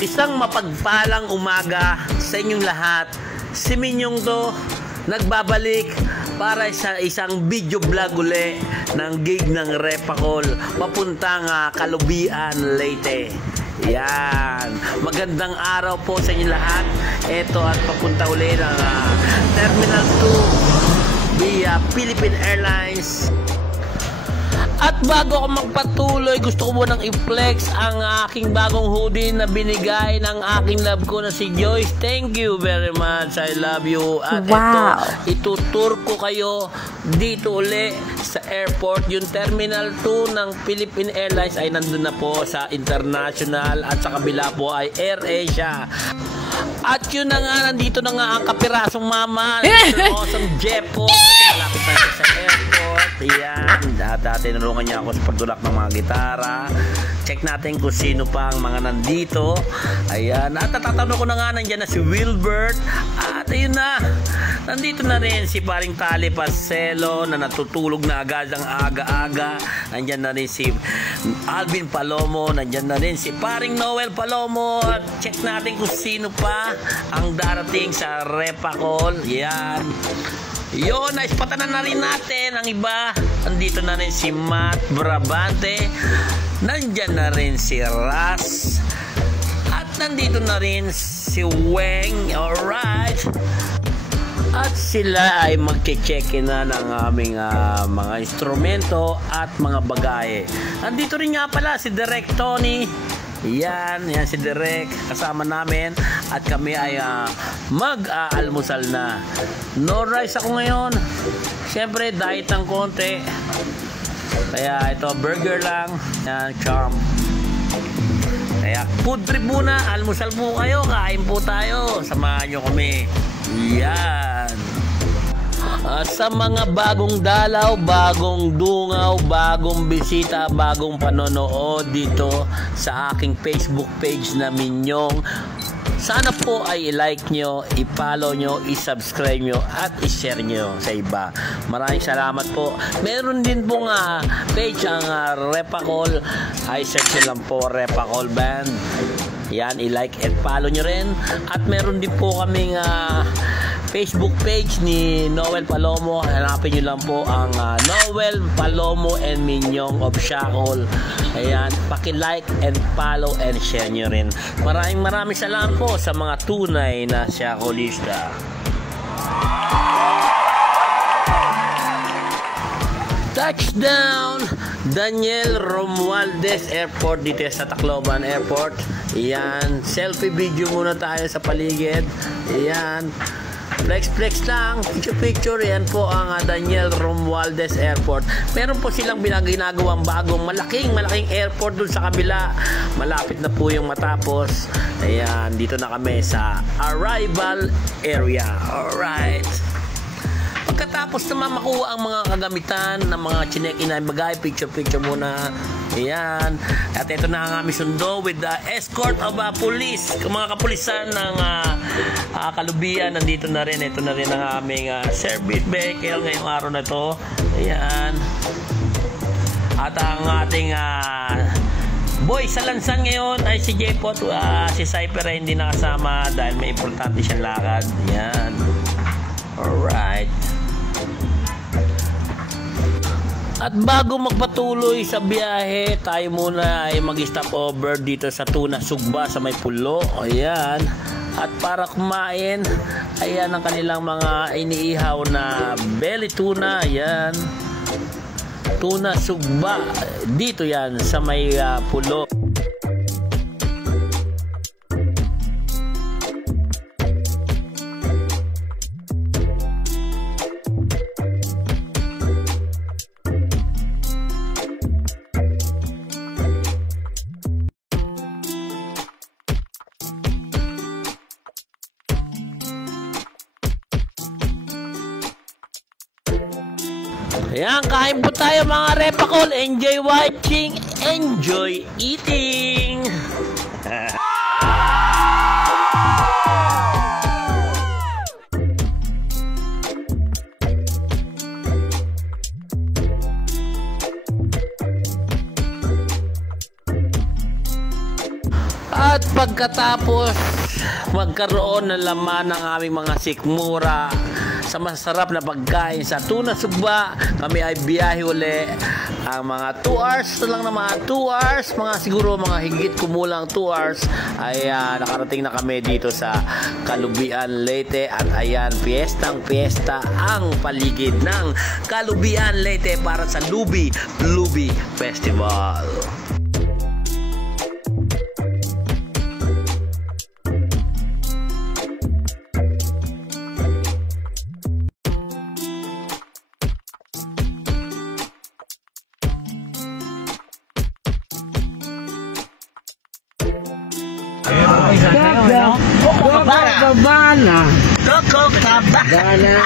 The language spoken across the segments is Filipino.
Isang mapagpalang umaga sa inyong lahat. Si Minyong to, nagbabalik para sa isang video vlog uli ng gig ng Repacol papuntang Kalubian, Leyte. Yan. Magandang araw po sa inyong lahat. Ito at papunta uli ng Terminal 2 via Philippine Airlines. At bago ako magpatuloy, gusto ko munang i-flex ang aking bagong hoodie na binigay ng aking love ko na si Joyce. Thank you very much. I love you. At wow, itutur ko kayo dito uli sa airport. Yung Terminal 2 ng Philippine Airlines ay nandun na po sa international at sa kabila po ay AirAsia. At yun na nga, nandito na nga ang kapirasong mama. Awesome Jeff po. Malapit na sa airport. Ayan. Dati tinulungan niya ako sa pagdulak ng mga gitara. Check natin kung sino pa ang mga nandito. Ayan. At tatanong ko na nga, nandiyan na si Wilbert. At ayun na. Nandito na rin si paring Tali Paselo na natutulog na agad ang aga-aga. Nandiyan na rin si Alvin Palomo. Nandiyan na rin si paring Noel Palomo. At check natin kung sino pa ang darating sa Repacol. Yan. Yun, naispatanan na rin natin ang iba. Nandito na rin si Matt Brabante. Nandyan na rin si Ras. At nandito na rin si Weng. Alright. At sila ay magche-check na ng aming mga instrumento at mga bagahe. Nandito rin nga pala si Direk Tony. Yan si Direk kasama namin at kami ay mag-aalmusal na. No rice ako ngayon. Siyempre diet ng konti. Kaya ito burger lang. Yan, charm. Kaya food trip muna. Almusal po kayo. Kain po tayo. Samahan nyo kami. Yan. Sa mga bagong dalaw, bagong dungaw, bagong bisita, bagong panonood dito sa aking Facebook page na Minyong, sana po ay i-like nyo, i-follow nyo, i-subscribe nyo at i-share nyo sa iba. Maraming salamat po. Meron din po nga page ang Repacol. Ay search nyo lang po Repacol Band. Yan, i-like and follow nyo rin. At meron din po kaming Facebook page ni Noel Palomo. Hanapin nyo lang po ang Noel Palomo and Minyong of Shacol. Ayan, paki-like and follow and share nyo rin. Maraming salamat po sa mga tunay na Shacolista. Touchdown Daniel Romualdez Airport dito sa Tacloban Airport. Ayan, selfie video muna tayo sa paligid. Ayan, flex lang, picture. Yan po ang Daniel Romualdez Airport. Meron po silang ginagawang bagong malaking airport dun sa kabila. Malapit na po yung matapos. Ayan, dito na kami sa arrival area. Alright. Pagkatapos naman makuha ang mga kagamitan ng mga chinek-in ay bagay, picture muna. Ayan. At ito na ang aming sundo with the escort of police. Mga kapulisan ng Kalubian, nandito na rin. Ito na rin ang aming service vehicle ngayong araw na ito. Ayan. At ang ating boy sa lansan ngayon ay si Jepot. Si Cypher ay hindi nakasama dahil may importante siyang lakad. Ayan. Alright. At bago magpatuloy sa biyahe, tayo muna ay mag-stop over dito sa Tuna Sugba sa May Pulo. Ayan. At para kumain, ayan ang kanilang mga iniihaw na belly tuna. Ayan. Tuna Sugba. Dito yan sa May Pulo. Ayan, kain po tayo mga Repacol. Enjoy watching, enjoy eating. At Pagkatapos magkaroon ng laman ng aming mga sikmura sa masarap na pagkain sa Tuna Sugba, kami ay biyahe uli. Ang mga 2 hours lang na mga 2 hours, mga siguro mga higit kumulang 2 hours ay nakarating na kami dito sa Kalubian, Leyte. At ayan, piyestang piyesta ang paligid ng Kalubian, Leyte para sa Lubi Festival. Cabana. Coco Cabana.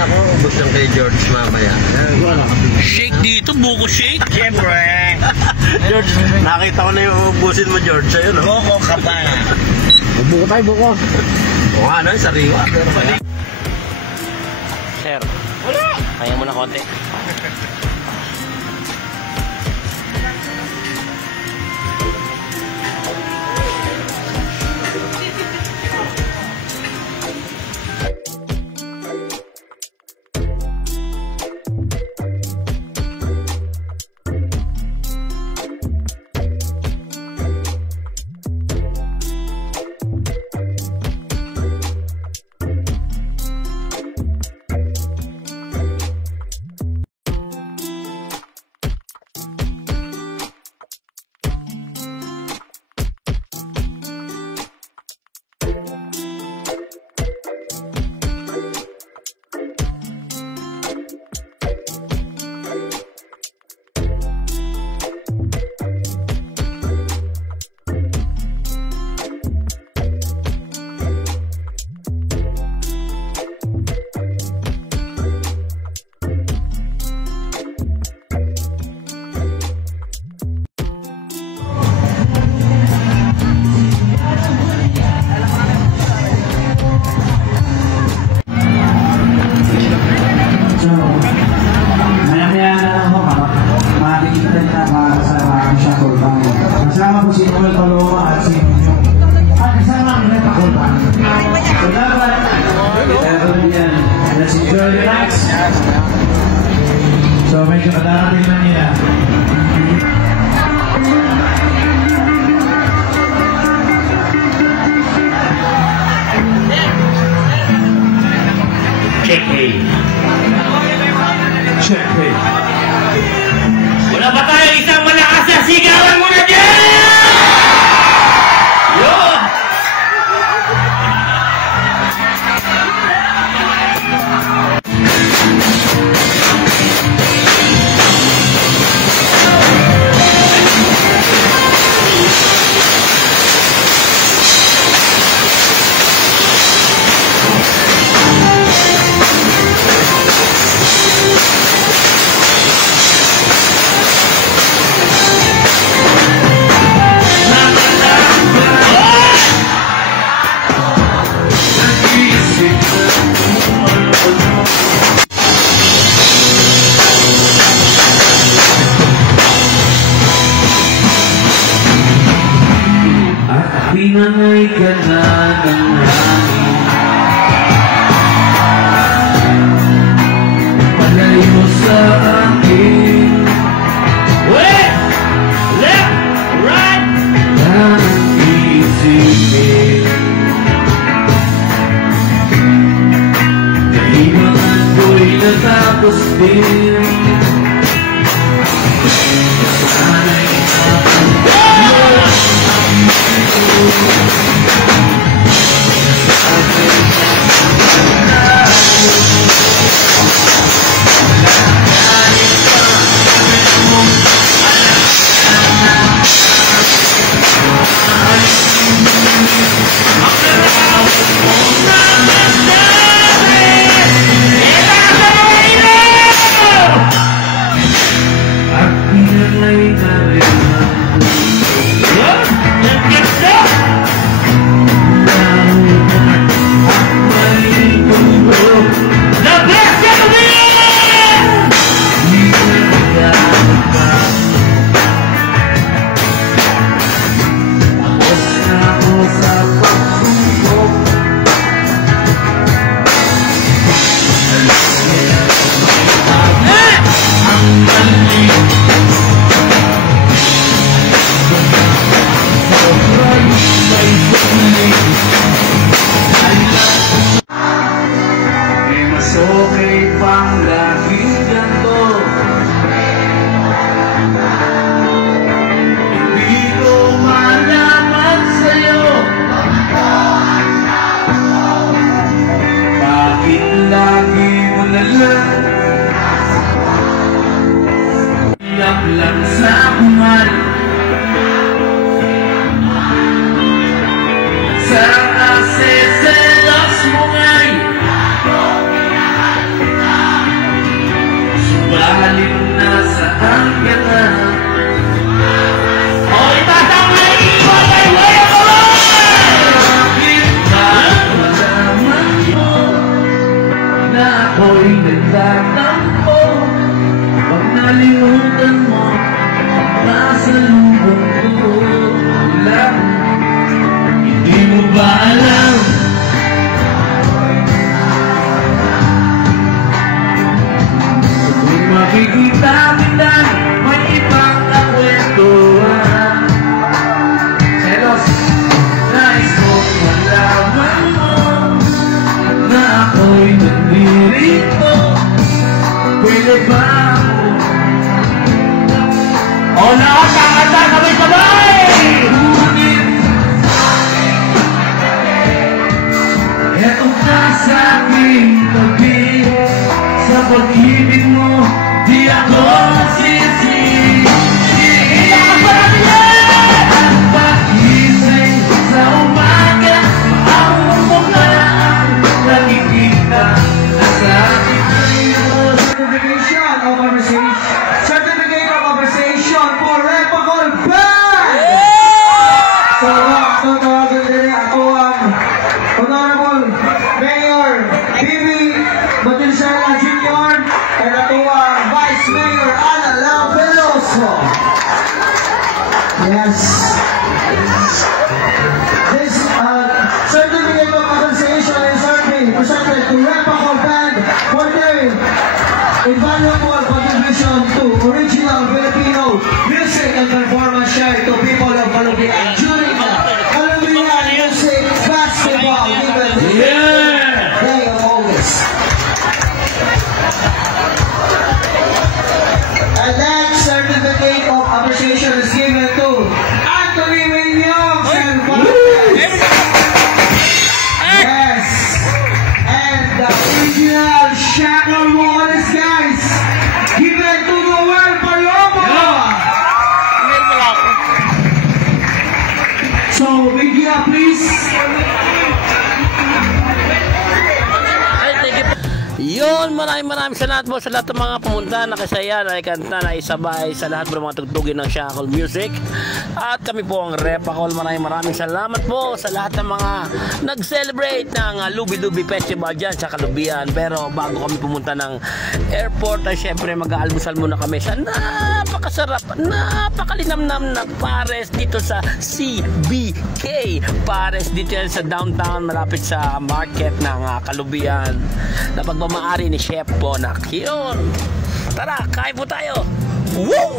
Ako, ubos lang kay George mamaya. Shake dito, buko shake. Siyempre. George, nakita ko na yung ubusin mo, George. Ayun, no? Coco Cabana. Buko tayo, buko. Oo nga, no? Sariwa. Sir, kaya mo na konti. Kasama po si Noel Paloma at si kasama ang Neta Colban. So dapat, let's enjoy the relax. So medyo madarating na nila. Check A. Check it. Wala ba tayo isang malakas na sigawan mo na dyan? Yun! Pinangay ka na ng hangin, palay mo sa akin. Left, right. Ang isipin, naiwangan ko'y natapos din. Sana'y The best of me! lang sa buhay. Sa kasi selos mo nga'y subalit na saan ka na. O itatamay ko ay wala ko. Bakit ba malaman mo na ako'y nagtatampo? Huwag nalimutan mo nasa lubong ko lang. Hindi mo ba alam? Kung makikita kita, may ibang kakwentuhan. Selos, nais mong malaman mo na ako'y nandito. Pwede ba ako? O nakakakata, sabay-sabay! Ngunit eto ka sa aking tabi. Sa pag-ibig mo, di ako sisisi. Ang pag-ising sa umaga, ang mukhaan nakikita na sa aking ngayon. Certification of conversation. Certificate of conversation for Repacol Band! So, tawagan din ako ang Honorable Mayor Bibi Batinsala Jr. and ako ang Vice Mayor Ana Lau Veloso. Yes. This certificate of compensation is presented to Repacol Band for their invaluable contribution to original Filipino music and performance shared to people of Kalubian during the Kalubian Music Festival given day of August. And next certificate of appreciation is given to Anthony Williams and yes, and the original Shackle Wallace guys given to Noel Palomo. So, media please. Yun, maraming salamat po sa lahat ng mga pumunta, nakasaya, nakikanta, naisabay sa lahat ng mga tugtugin ng Shackle Music. At kami po ang Repacol, maraming salamat po sa lahat ng mga nag-celebrate ng Lubi-Lubi Festival dyan sa Kalubian. Pero bago kami pumunta ng airport, ay syempre mag-aalmusal muna kami sa napakasarap, napakalinamnam na pares dito sa CBK Pares, dito yan sa downtown, malapit sa market ng Kalubian, na pagmamaari ni Chef Bonac. Yun, tara, kain po tayo. Woo!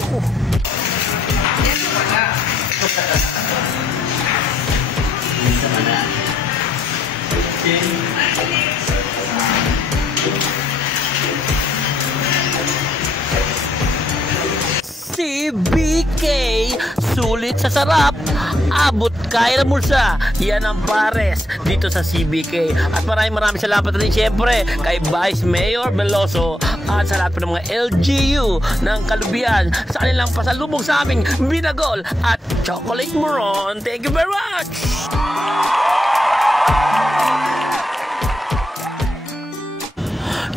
CBK, sulit sa sarap, abot kaya na mulsa. Yan ang pares dito sa CBK. At maraming salamat rin siyempre kay Vice Mayor Veloso at sa lahat po ng mga LGU ng Kalubian sa kanilang pasalubong sa aming binagol at chocolate moron. Thank you very much!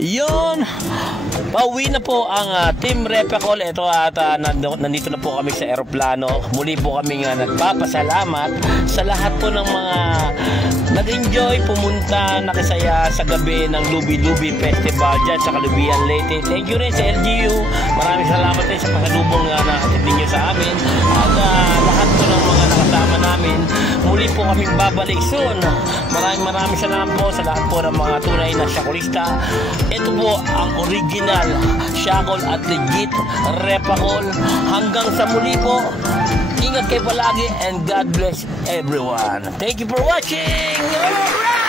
Yun, pauwi na po ang Team Repacol. Ito at nandito na po kami sa aeroplano. Muli po kami nagpapasalamat sa lahat po ng mga nag-enjoy, pumunta, nakisaya sa gabi ng Lubi-Lubi Festival dyan sa Kalubian, Leyte. Thank you rin sa LGU. Maraming salamat rin sa pasalubong na nakatid ninyo sa amin. At lahat po ng mga nakasama namin, muli po kami babalik soon. Maraming salamat po sa lahat po ng mga tunay na Shacolista. Ito po ang original Shackle at legit Repacol. Hanggang sa muli po, ingat kayo palagi and God bless everyone. Thank you for watching! Alright!